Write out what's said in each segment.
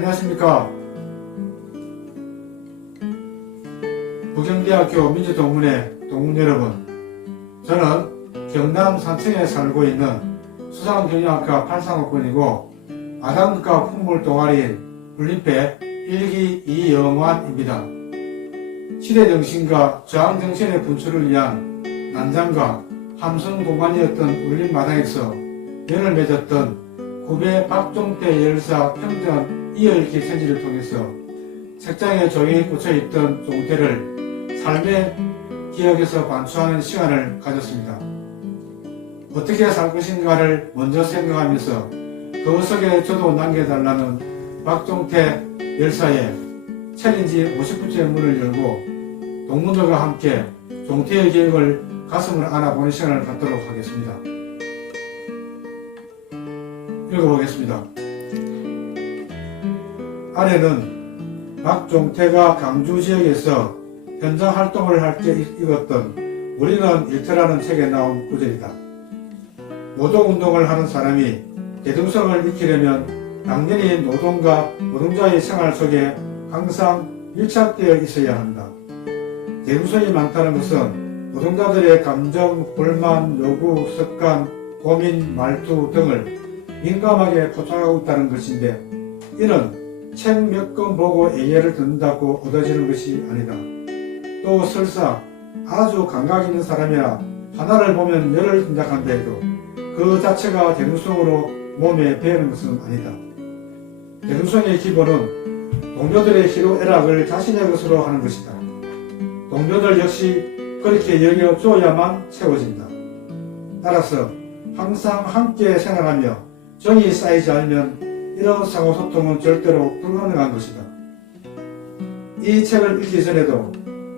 안녕하십니까. 부경대학교 민주동문회 동문 여러분, 저는 경남 산청에 살고 있는 수상경영학과 83학번이고 아담국가 풍물동아리인 울림패 1기 이영환입니다. 시대정신과 저항정신의 분출을 위한 난장과 함성공간이었던 울림마당에서 연을 맺었던 구배 박종태 열사 평전 이어읽기 편지를 통해서 책장에 조용히 꽂혀있던 종태를 삶의 기억에서 관추하는 시간을 가졌습니다. 어떻게 살 것인가를 먼저 생각하면서 그 속에 저도 남겨달라는 박종태 열사의 챌린지 50분째 문을 열고 동문들과 함께 종태의 기억을 가슴을 안아보는 시간을 갖도록 하겠습니다. 읽어보겠습니다. 아래는 박종태가 강주 지역에서 현장 활동을 할 때 읽었던 우리는 일터라는 책에 나온 구절이다. 노동운동을 하는 사람이 대등성을 익히려면 당연히 노동과 노동자의 생활 속에 항상 밀착되어 있어야 한다. 대등성이 많다는 것은 노동자들의 감정, 불만, 요구, 습관, 고민, 말투 등을 민감하게 포착하고 있다는 것인데 이는 책 몇 권 보고 예를 듣는다고 얻어지는 것이 아니다. 또 설사 아주 감각 있는 사람이라 하나를 보면 열을 짐작한다 해도 그 자체가 대등성으로 몸에 배이는 것은 아니다. 대등성의 기본은 동료들의 희로애락을 자신의 것으로 하는 것이다. 동료들 역시 그렇게 여겨줘야만 채워진다. 따라서 항상 함께 생활하며 정이 쌓이지 않으면 이런 상호소통은 절대로 불가능한 것이다. 이 책을 읽기 전에도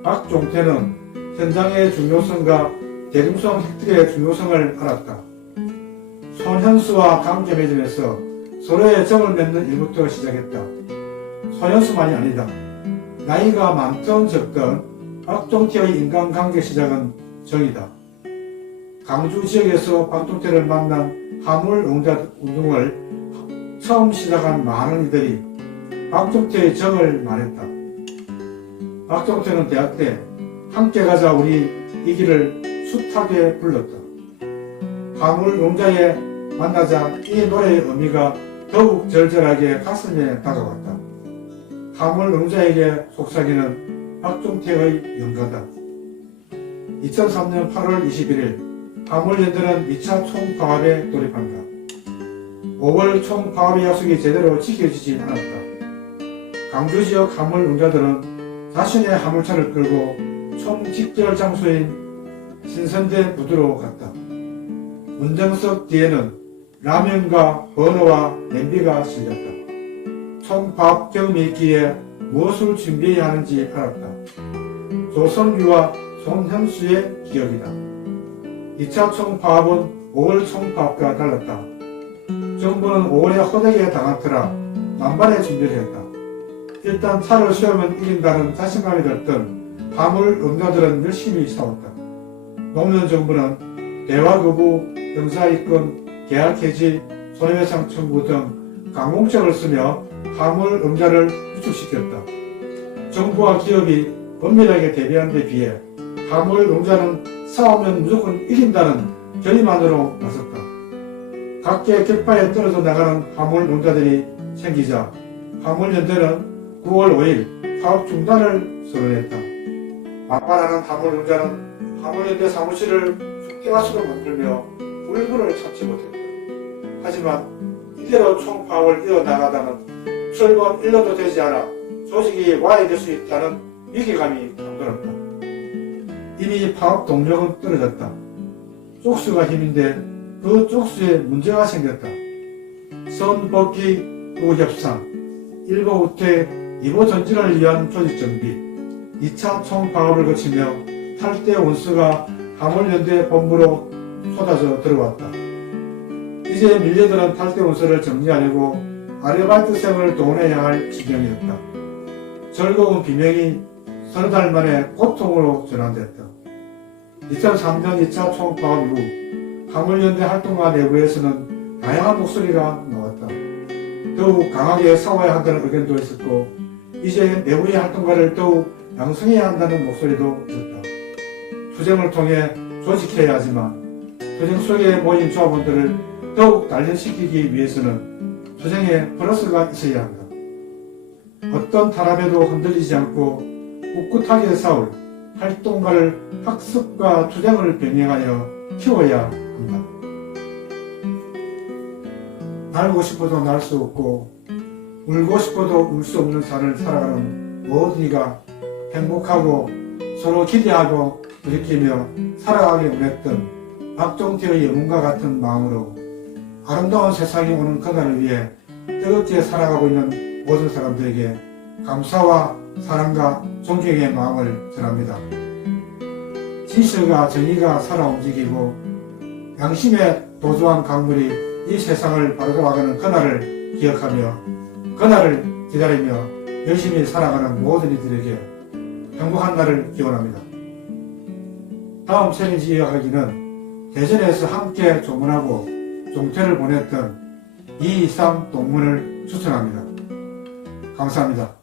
박종태는 현장의 중요성과 대중성 획득의 중요성을 알았다. 손현수와 관계 맺으면서 서로의 정을 맺는 일부터 시작했다. 손현수만이 아니다. 나이가 많든 적든 박종태의 인간관계 시작은 정이다. 강주 지역에서 박종태를 만난 화물농자운동을 처음 시작한 많은 이들이 박종태의 정을 말했다. 박종태는 대학 때 함께 가자 우리 이 길을 숱하게 불렀다. 화물농자에 만나자 이 노래의 의미가 더욱 절절하게 가슴에 다가왔다. 화물농자에게 속삭이는 박종태의 연가다. 2003년 8월 21일 화물연대는 2차 총파업에 돌입한다. 5월 총파업의 약속이 제대로 지켜지지 않았다. 강주 지역 화물농자들은 자신의 화물차를 끌고 총 직결 장소인 신선대 부두로 갔다. 운전석 뒤에는 라면과 버너와 냄비가 실렸다. 총파업 경험이 있기에 무엇을 준비해야 하는지 알았다. 조선규와 손현수의 기억이다. 2차 총파업은 5월 총파업과 달랐다. 정부는 5월에 허되게 당한 터라 만반의 준비를 했다. 일단 차를 세우면 이긴다는 자신감이 들던 화물농자들은 열심히 싸웠다. 노무현 정부는 대화 거부, 형사입건, 계약 해지, 손해배상 청구 등 강공책을 쓰며 화물농자를 위축시켰다. 정부와 기업이 엄밀하게 대비한 데 비해 화물농자는 싸우면 무조건 이긴다는 결의만으로 나섰다. 각계 격파에 떨어져 나가는 화물농자들이 생기자 화물연대는 9월 5일 사업 중단을 선언했다. 반발하는 화물농자는 화물연대 사무실을 숙대가수로 만들며 울분을 참지 못했다. 하지만 이대로 총파업을 이어나가다는 철권 일로도 되지 않아 조직이 와해될 수 있다는 위기감이 감돌았다. 이미 파업 동력은 떨어졌다. 쪽수가 힘인데 그 쪽수에 문제가 생겼다. 선벗기 후 협상, 일보 후퇴, 2보 전진을 위한 조직 정비, 2차 총파업을 거치며 탈대 원수가 화물연대 본부로 쏟아져 들어왔다. 이제 밀려드는 탈대 원수를 정리하려고 아르바이트생을 동원해야 할 지경이었다. 즐거운 비명이 서너 달 만에 고통으로 전환됐다. 2003년 2차 총파업 이후 화물연대 활동가 내부에서는 다양한 목소리가 나왔다. 더욱 강하게 싸워야 한다는 의견도 있었고 이제 내부의 활동가를 더욱 양성해야 한다는 목소리도 있었다. 투쟁을 통해 조직해야 하지만 투쟁 속에 모인 조합원들을 더욱 단련시키기 위해서는 투쟁에 플러스가 있어야 한다. 어떤 탄압에도 흔들리지 않고 꿋꿋하게 싸울 활동가를 학습과 투쟁을 병행하여 키워야 한다. 날고 싶어도 날 수 없고 울고 싶어도 울 수 없는 삶을 살아가는 모든 이가 행복하고 서로 기대하고 부딪히며 살아가기 원했던 박종태의 영웅과 같은 마음으로 아름다운 세상이 오는 그날을 위해 뜨겁게 살아가고 있는 모든 사람들에게 감사와 사랑과 존경의 마음을 전합니다. 진실과 정의가 살아 움직이고 양심의 도주한 강물이 이 세상을 바로잡아가는 그날을 기억하며 그날을 기다리며 열심히 살아가는 모든 이들에게 행복한 날을 기원합니다. 다음 챌린지 이어가기는 대전에서 함께 조문하고 종태를 보냈던 223 동문을 추천합니다. 감사합니다.